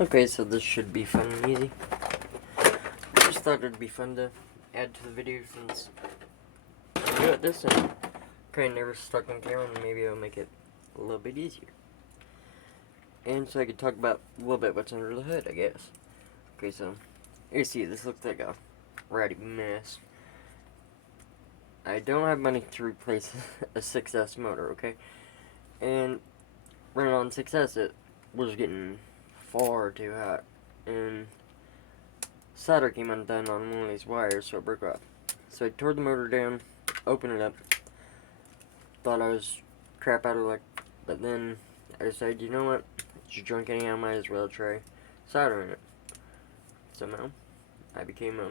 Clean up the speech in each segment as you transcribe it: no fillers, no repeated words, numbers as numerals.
Okay, so this should be fun and easy. I just thought it'd be fun to add to the video since I'm new at this and kind of never stuck on camera, and maybe it'll make it a little bit easier. And so I could talk about a little bit what's under the hood, I guess. Okay, so you see, this looks like a ratty mess. I don't have money to replace a 6S motor, okay? And running on 6S, it was getting far too hot. And solder came undone on one of these wires, so it broke off. So I tore the motor down, opened it up, thought I was crap out of luck, but then I decided, you know what, it's junk anyhow, might as well try soldering it. Somehow, I became a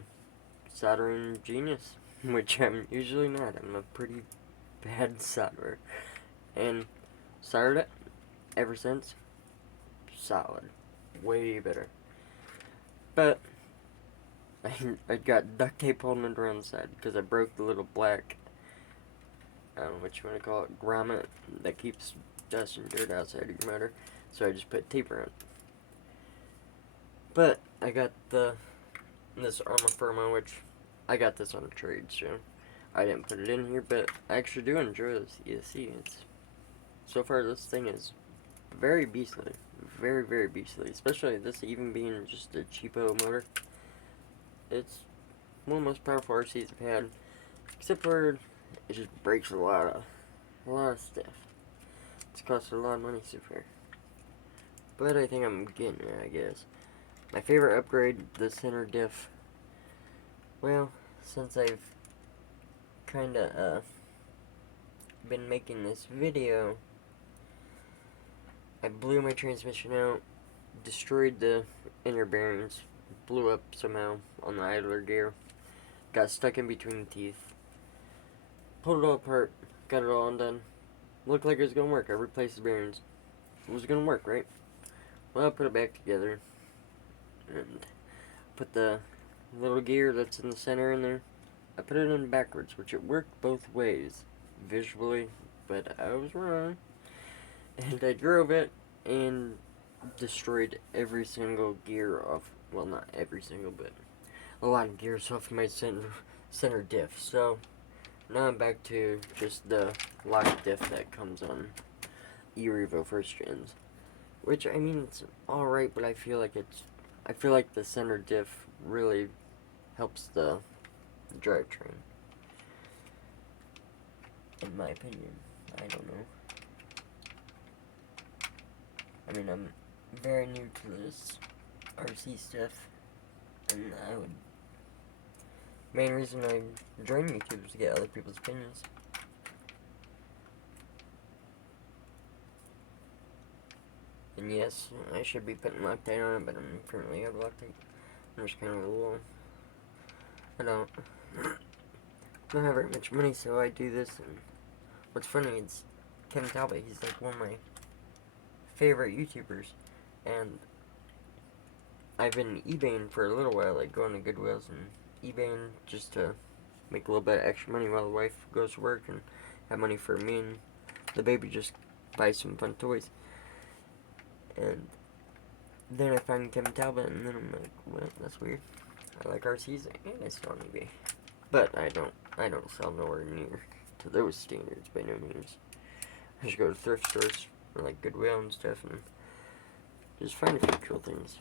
soldering genius, which I'm usually not. I'm a pretty bad solderer. And soldered it ever since. Solid. Way better. But I got duct tape holding it around the side because I broke the little black, I don't know what you want to call it, grommet that keeps dust and dirt outside of your motor. So I just put tape around it. But I got this Arma Firma, which I got this on a trade, so I didn't put it in here, but I actually do enjoy this ESC. So far this thing is very beastly. Very, very beastly. Especially this even being just a cheapo motor. It's one of the most powerful RCs I've had. Except for it just breaks a lot of stuff. It's costed a lot of money so far. But I think I'm getting there, I guess. My favorite upgrade, the center diff. Well, since I've kinda been making this video, I blew my transmission out, destroyed the inner bearings, blew up somehow on the idler gear, got stuck in between the teeth, pulled it all apart, got it all undone. Looked like it was gonna work. I replaced the bearings. It was gonna work, right? Well, I put it back together and put the little gear that's in the center in there. I put it in backwards, which it worked both ways visually, but I was wrong. And I drove it and destroyed every single gear off. Well, not every single, but a lot of gears off my center diff. So now I'm back to just the lock diff that comes on E-Revo first gens. Which, I mean, it's alright, but I feel like the center diff really helps the drivetrain. In my opinion. I don't know. I mean, I'm very new to this RC stuff, and main reason I joined YouTube is to get other people's opinions. And yes, I should be putting Loctite on it, but I'm currently out of Loctite. I'm just kind of a little, I don't have very much money, so I do this. And what's funny is Kevin Talbot, he's like one of my favorite YouTubers, and I've been eBaying for a little while, like going to Goodwills and eBaying just to make a little bit of extra money while the wife goes to work and have money for me and the baby, just buy some fun toys. And then I find Kevin Talbot, and then I'm like, well, that's weird. I like RCs and I sell on eBay, but I don't sell nowhere near to those standards by no means. I just go to thrift stores or like Goodwill and stuff and just find a few cool things.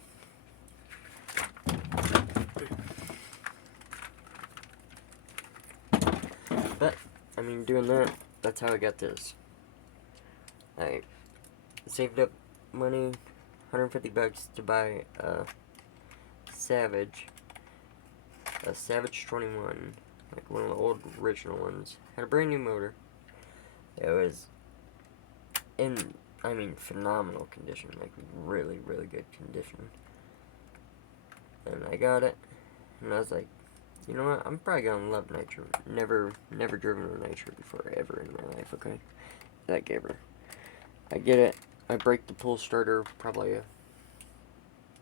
But I mean, doing that's how I got this. I saved up money, $150 to buy a Savage 21, like one of the old original ones. Had a brand new motor. It was in, I mean, phenomenal condition, like really, really good condition. And I got it, and I was like, you know what, I'm probably gonna love nitro. Never driven a nitro before, ever in my life, okay? Like, ever. I get it, I break the pull starter probably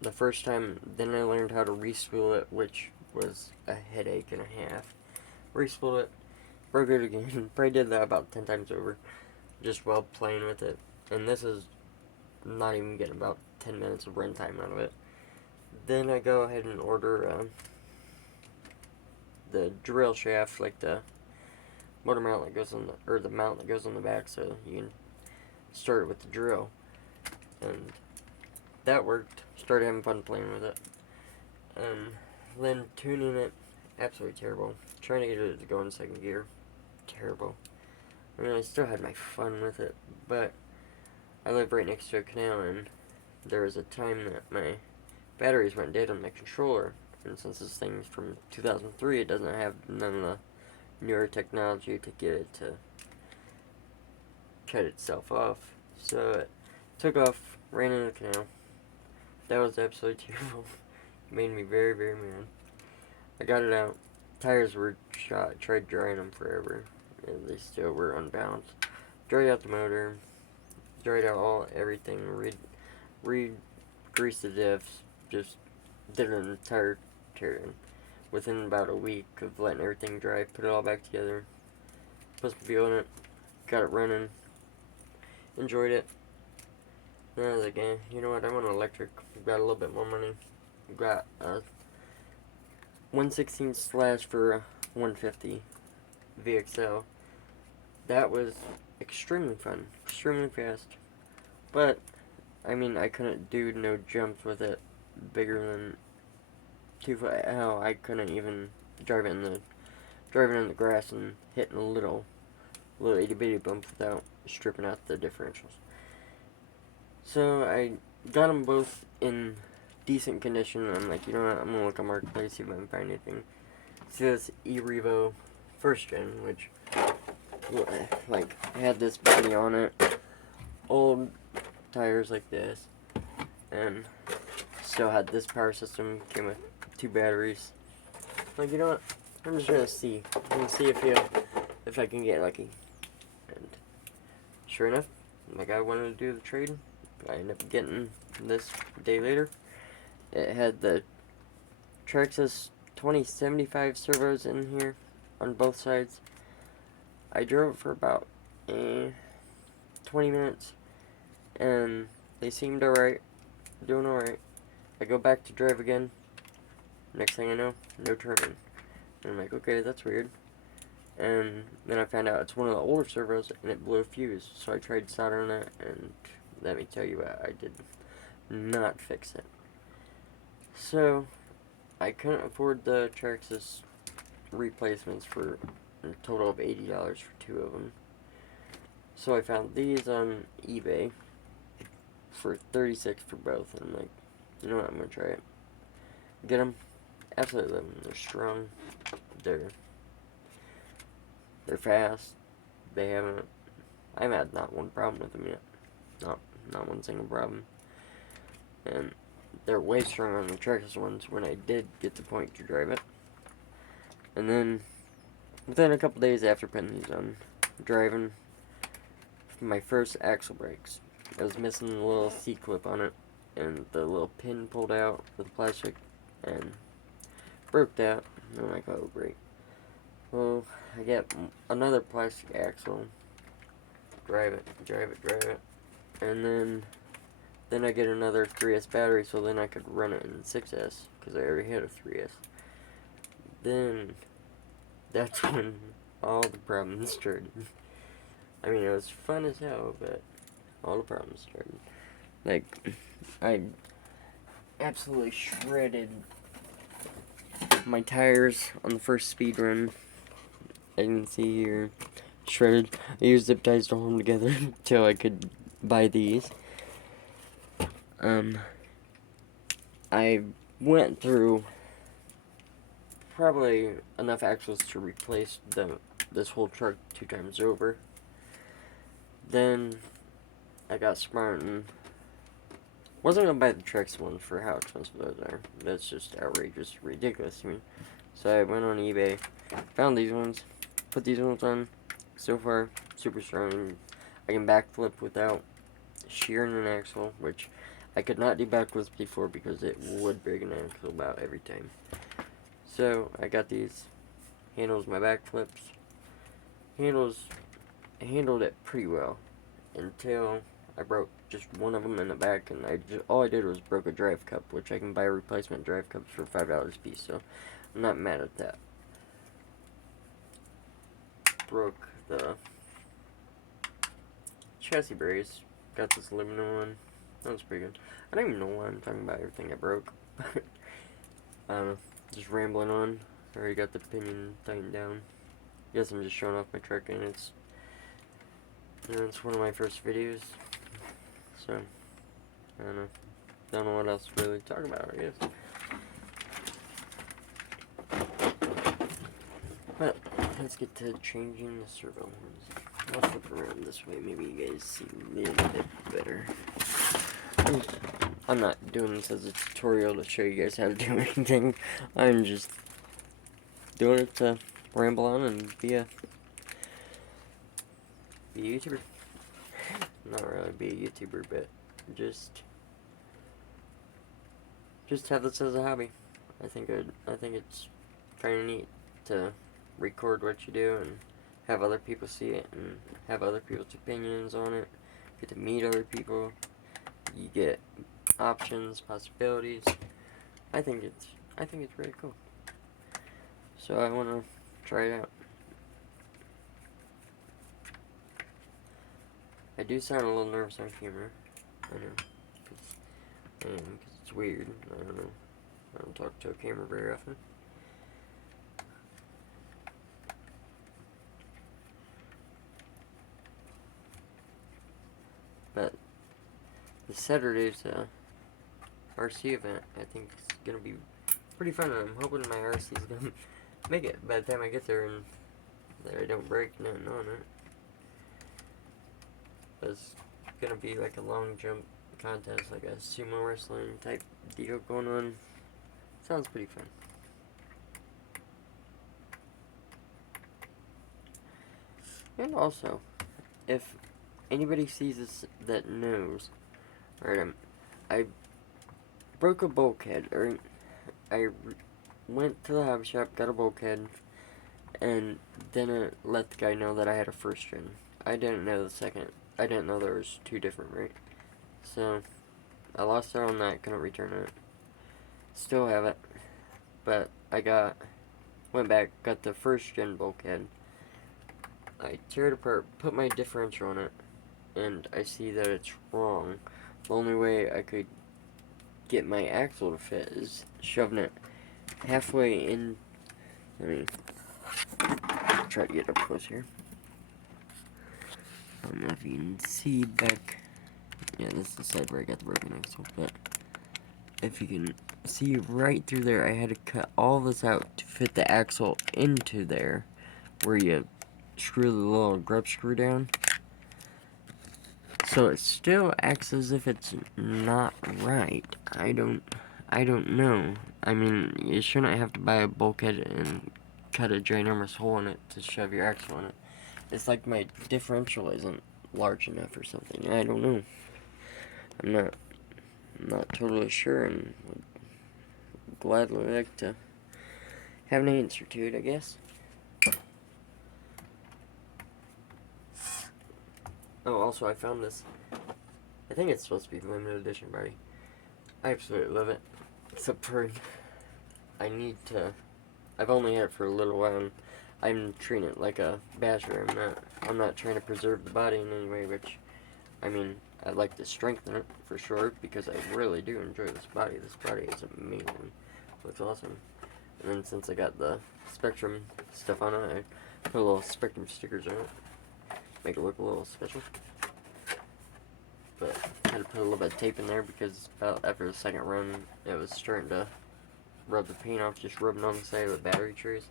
the first time, then I learned how to re-spool it, which was a headache and a half. Re-spooled it, broke it again, probably did that about 10 times over, just while playing with it. And this is not even getting about 10 minutes of run time out of it. Then I go ahead and order the drill shaft, like the motor mount that goes on the, or the mount that goes on the back, so you can start it with the drill. And that worked. Started having fun playing with it. Then tuning it, absolutely terrible. Trying to get it to go in second gear, terrible. I mean, I still had my fun with it, but I live right next to a canal, and there was a time that my batteries went dead on my controller. And since this thing's from 2003, it doesn't have none of the newer technology to get it to cut itself off. So it took off, ran into the canal. That was absolutely terrible. It made me very, very mad. I got it out. Tires were shot. Tried drying them forever, and they still were unbalanced. Dried out the motor. Dried out everything. Re-greased the diffs. Just did an entire tear-in. Within about a week of letting everything dry, put it all back together. Put some fuel in it. Got it running. Enjoyed it. Then I was like, you know what? I want an electric. Got a little bit more money. Got a 1/16 slash for a 150 VXL. That was extremely fun. Extremely fast. But, I mean, I couldn't do no jumps with it bigger than 2 foot. Hell, I couldn't even drive it in the grass and hitting a little itty bitty bump without stripping out the differentials. So I got them both in decent condition. I'm like, you know what? I'm gonna look on Marketplace, see if I can find anything. See this E-Revo first gen, which like had this body on it, old tires like this, and still had this power system. Came with 2 batteries. Like, you know what? I'm just gonna see. I'm gonna see if I can get lucky. And sure enough, my guy wanted to do the trade. I ended up getting this a day later. It had the Traxxas 2075 servos in here on both sides. I drove it for about 20 minutes, and they seemed alright, doing alright. I go back to drive again. Next thing I know, no turning. And I'm like, okay, that's weird. And then I found out it's one of the older servos, and it blew a fuse. So I tried soldering it, and let me tell you what, I did not fix it. So I couldn't afford the Traxxas replacements for a total of $80 for 2 of them. So I found these on eBay for $36 for both. And I'm like, you know what, I'm gonna try it. Get them. Absolutely love them. They're strong. They're fast. I haven't had not one problem with them yet. Not one single problem. And they're way stronger than the Traxxas ones when I did get the point to drive it. And then, within a couple days after putting these on, driving my first axle brakes. I was missing the little C-clip on it, and the little pin pulled out with the plastic, and broke that. And I'm like, oh great. Well, I get another plastic axle, drive it, and then I get another 3S battery, so then I could run it in 6S, because I already had a 3S. Then, that's when all the problems started. I mean, it was fun as hell, but all the problems started. Like, I absolutely shredded my tires on the first speed run. I can see here, shredded. I used zip ties to hold them together until I could buy these. I went through probably enough axles to replace this whole truck 2 times over. Then I got smart and wasn't gonna buy the Trex ones for how expensive those are. That's just outrageous, ridiculous to me. So I went on eBay, found these ones, put these ones on. So far, super strong. I can backflip without shearing an axle, which I could not do backflips before because it would break an axle about every time. So I got these. Handles my backflips. Handled it pretty well until I broke just one of them in the back, and all I did was broke a drive cup, which I can buy replacement drive cups for $5 a piece, so I'm not mad at that. Broke the chassis brace, got this aluminum one, that was pretty good. I don't even know why I'm talking about everything I broke. I don't know, just rambling on. I already got the pinion tightened down. Guess I'm just showing off my truck, and it's one of my first videos, so I don't know what else to really talk about, I guess. But let's get to changing the servo horns. I'll flip around this way, maybe you guys see a little bit better. I'm not doing this as a tutorial to show you guys how to do anything. I'm just doing it to ramble on and be a YouTuber. Not really be a YouTuber, but just have this as a hobby. I think it's kind of neat to record what you do and have other people see it and have other people's opinions on it. Get to meet other people. You get options, possibilities. I think it's really cool. So I want to try it out. I do sound a little nervous on camera. I know, because it's weird. I don't know. I don't talk to a camera very often. But the Saturday's RC event, I think, is gonna be pretty fun. I'm hoping my RC is gonna make it by the time I get there and that I don't break nothing on it. It's gonna be like a long jump contest, like a sumo wrestling type deal going on. Sounds pretty fun. And also, if anybody sees this that knows, right, I broke a bulkhead, or I went to the hobby shop, got a bulkhead, and didn't let the guy know that I had a first gen. I didn't know I didn't know there was two different, right? So, I lost out on that, couldn't return it. Still have it, but went back, got the first gen bulkhead. I tear it apart, put my differential on it, and I see that it's wrong. The only way I could get my axle to fit is shoving it halfway in. Let me try to get up close here. I don't know if you can see back. Yeah, this is the side where I got the broken axle, but if you can see right through there, I had to cut all this out to fit the axle into there, where you screw the little grub screw down. So it still acts as if it's not right. I don't know. I mean, you shouldn't have to buy a bulkhead and cut a ginormous hole in it to shove your axle in it. It's like my differential isn't large enough or something. I don't know. I'm not totally sure, and would gladly like to have an answer to it, I guess. Oh, also, I found this. I think it's supposed to be limited edition, buddy. I absolutely love it. Except for, I've only had it for a little while, and I'm treating it like a basher. I'm not trying to preserve the body in any way, which, I mean, I'd like to strengthen it, for sure, because I really do enjoy this body. This body is amazing. Looks awesome. And then since I got the Spectrum stuff on it, I put a little Spectrum stickers on it. Make it look a little special. But I had to put a little bit of tape in there because about after the second run, it was starting to rub the paint off, just rubbing on the side of the battery trays.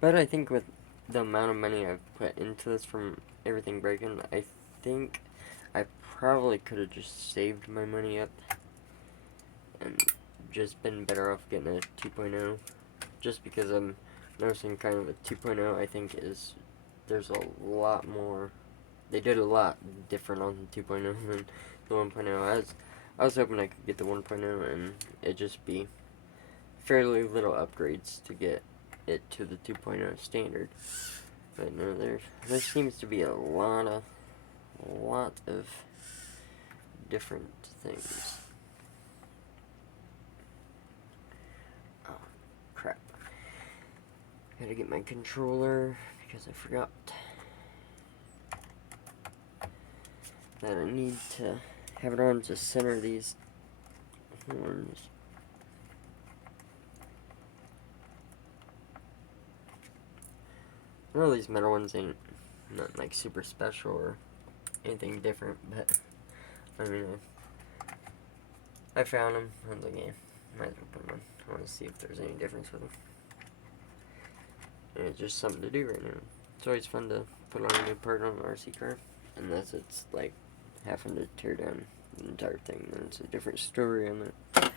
But I think with the amount of money I've put into this from everything breaking, I think I probably could have just saved my money up and just been better off getting a 2.0, just because I'm noticing kind of a 2.0, I think there's a lot more, they did a lot different on the 2.0 than the 1.0. I was hoping I could get the 1.0 and it just be fairly little upgrades to get it to the 2.0 standard. But no, there seems to be a lot of different things. Oh, crap. Gotta get my controller because I forgot that I need to have it on to center these horns. I know these metal ones ain't not like super special or anything different, but I mean, I found them. I was like, yeah, might as well put them on. I want to see if there's any difference with them. And it's just something to do right now. It's always fun to put on a new part on an RC car, unless it's like having to tear down the entire thing. Then it's a different story on that.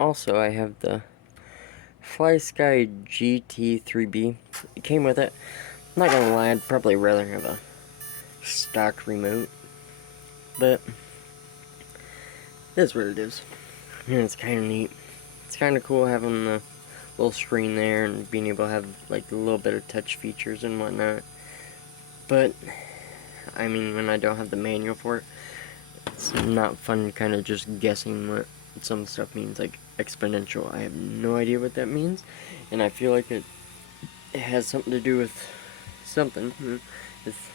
Also, I have the FlySky GT3B. It came with it. I'm not gonna lie, I'd probably rather have a stock remote, but it is what it is. And it's kind of neat. It's kind of cool having the little screen there and being able to have like a little bit of touch features and whatnot. But I mean, when I don't have the manual for it, it's not fun kind of just guessing what some stuff means, like exponential. I have no idea what that means, and I feel like it has something to do with something. If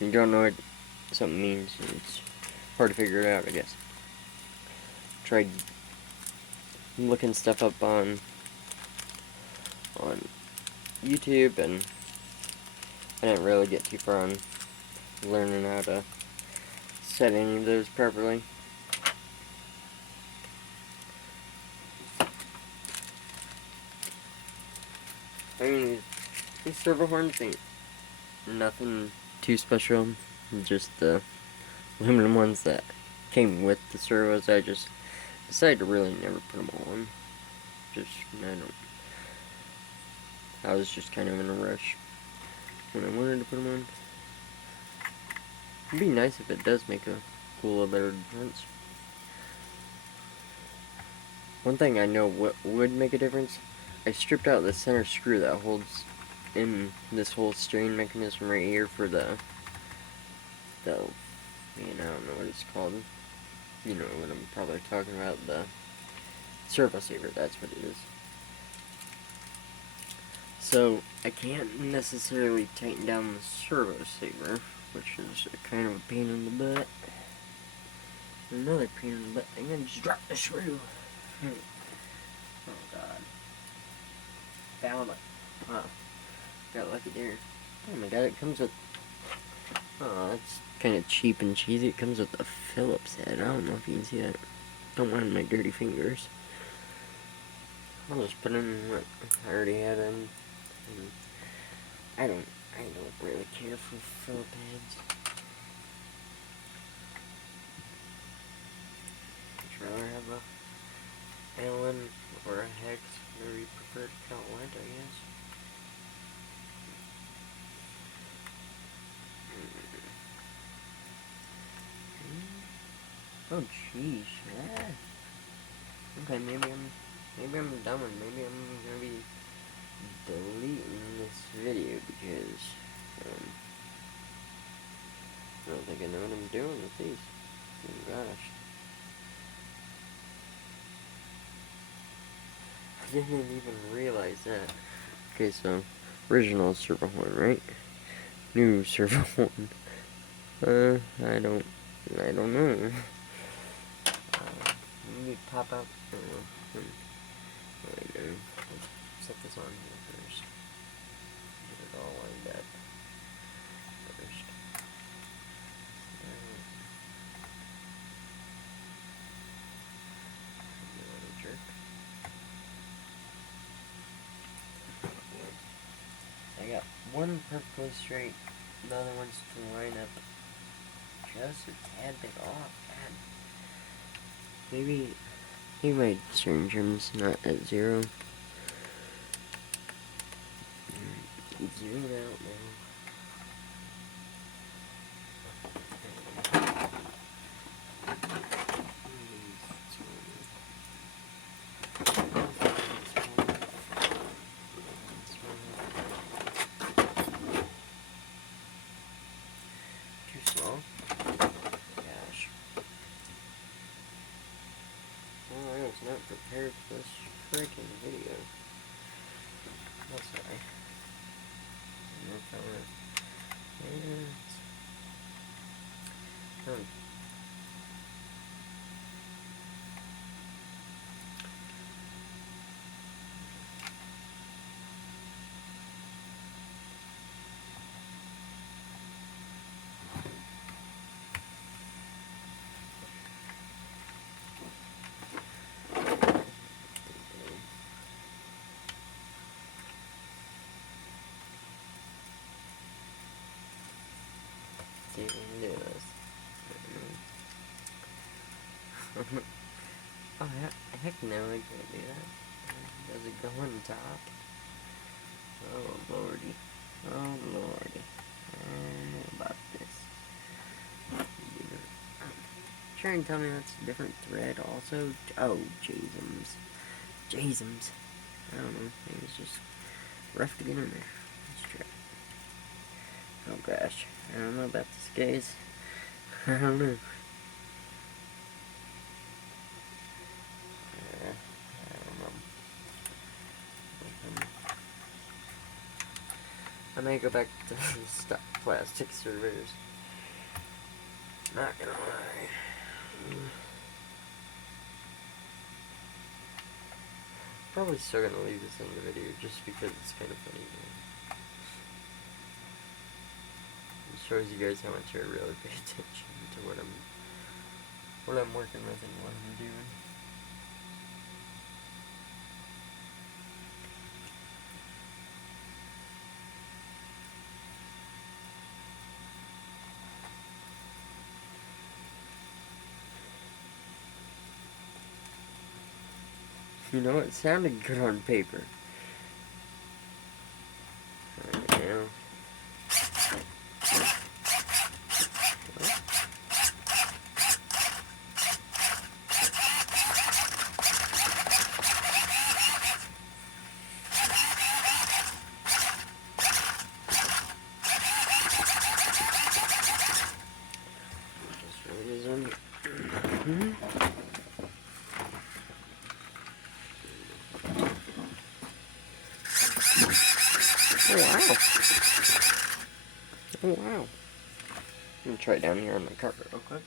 you don't know what something means, it's hard to figure it out, I guess. Tried looking stuff up on YouTube, and I didn't really get too far on learning how to set any of those properly. I mean, these servo horns ain't nothing too special, just the aluminum ones that came with the servos. I just decided to really never put them on. I was just kind of in a rush when I wanted to put them on. It'd be nice if it does make a cool little bit of difference. One thing I know what would make a difference, I stripped out the center screw that holds in this whole steering mechanism right here for the I don't know what it's called. You know what I'm probably talking about, the servo saver, that's what it is. So, I can't necessarily tighten down the servo saver, which is kind of a pain in the butt. Another pain in the butt. I'm gonna just drop the screw. Oh god. Found it. Wow. Got lucky there. Oh my god, it comes with... Oh, that's kind of cheap and cheesy. It comes with a Phillips head. I don't know if you can see that. Don't mind my dirty fingers. I'll just put in what I already had in. I don't really care for Phillip heads. I'd rather have a Allen or a Hex, whatever you prefer to count what, I guess. Oh jeez. Yeah. Okay, maybe I'm dumb and maybe I'm gonna be deleting this video because I don't think I know what I'm doing with these. Oh gosh. I didn't even realize that. Okay, so original server 1, right? New server 1. I don't know. Let me pop out. What do? Let's set this on here first. Get it all lined up first. Jerk. I got one perfectly straight, the other one's to line up just a tad bit off. God. Maybe my string trim's not at 0. Zoom out now. Too small? Gosh. Oh, I was not prepared for this freaking video. That's alright. See if we can do this. Oh, heck no, I can't do that. Does it go on top? Oh, lordy. Oh, lordy. I don't know about this. Try and tell me that's a different thread also. Oh, Jasons. Jasons. I don't know. Maybe it's just rough to get in there. Let's try. Oh, gosh. I don't know about this, guys. I don't know. I may go back to stock plastic servers. Not gonna lie. Probably still gonna leave this in the video just because it's kind of funny. It shows you guys how much I really pay attention to what I'm working with and what I'm doing. You know, it sounded good on paper. Right now. Oh, wow. Oh, wow. I'm gonna try it down here on my carpet real quick.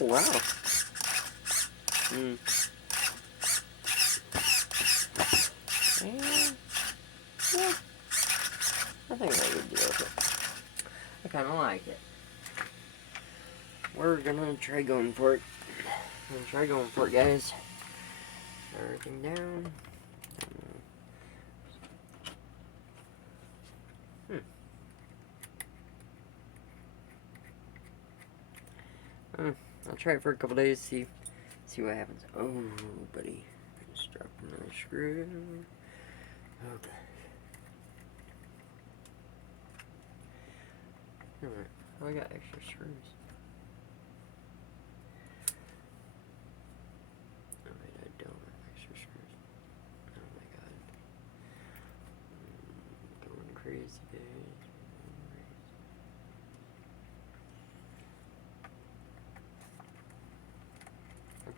Oh, wow. Yeah. I think I would deal with it. I kind of like it. We're gonna try going for it. Guys. Everything down. I'll try it for a couple days, see what happens. Oh, buddy. Just dropped another screw. Okay. Alright. Oh, I got extra screws.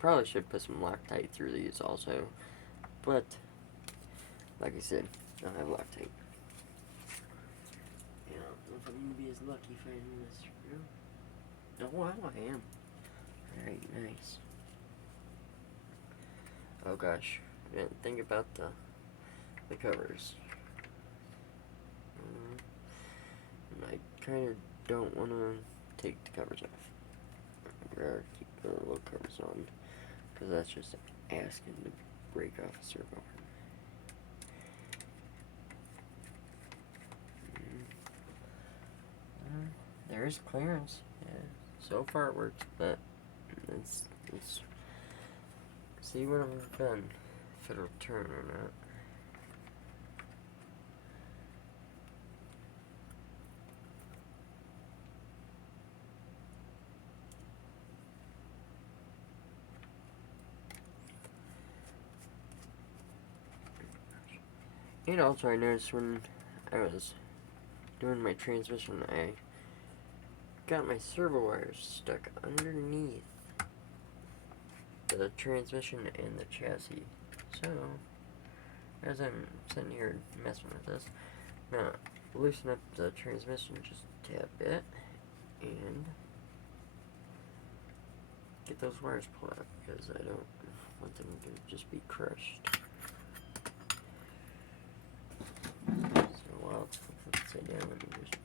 probably should put some Loctite through these also, but like I said, I don't have Loctite. Yeah, I don't know if I'm gonna be as lucky finding this room. Oh, wow, I am. Alright, nice. Oh gosh, I didn't think about the covers. And I kind of don't want to take the covers off. I'd rather keep the little covers on, because that's just asking to break off a servo. There is clearance. Yeah, so far it works, but let's see what I'm done, if it'll turn or not. And also I noticed when I was doing my transmission, I got my servo wires stuck underneath the transmission and the chassis. So, as I'm sitting here messing with this, I'm gonna loosen up the transmission just a tad bit and get those wires pulled out, because I don't want them to just be crushed. So while it's upside down, let me just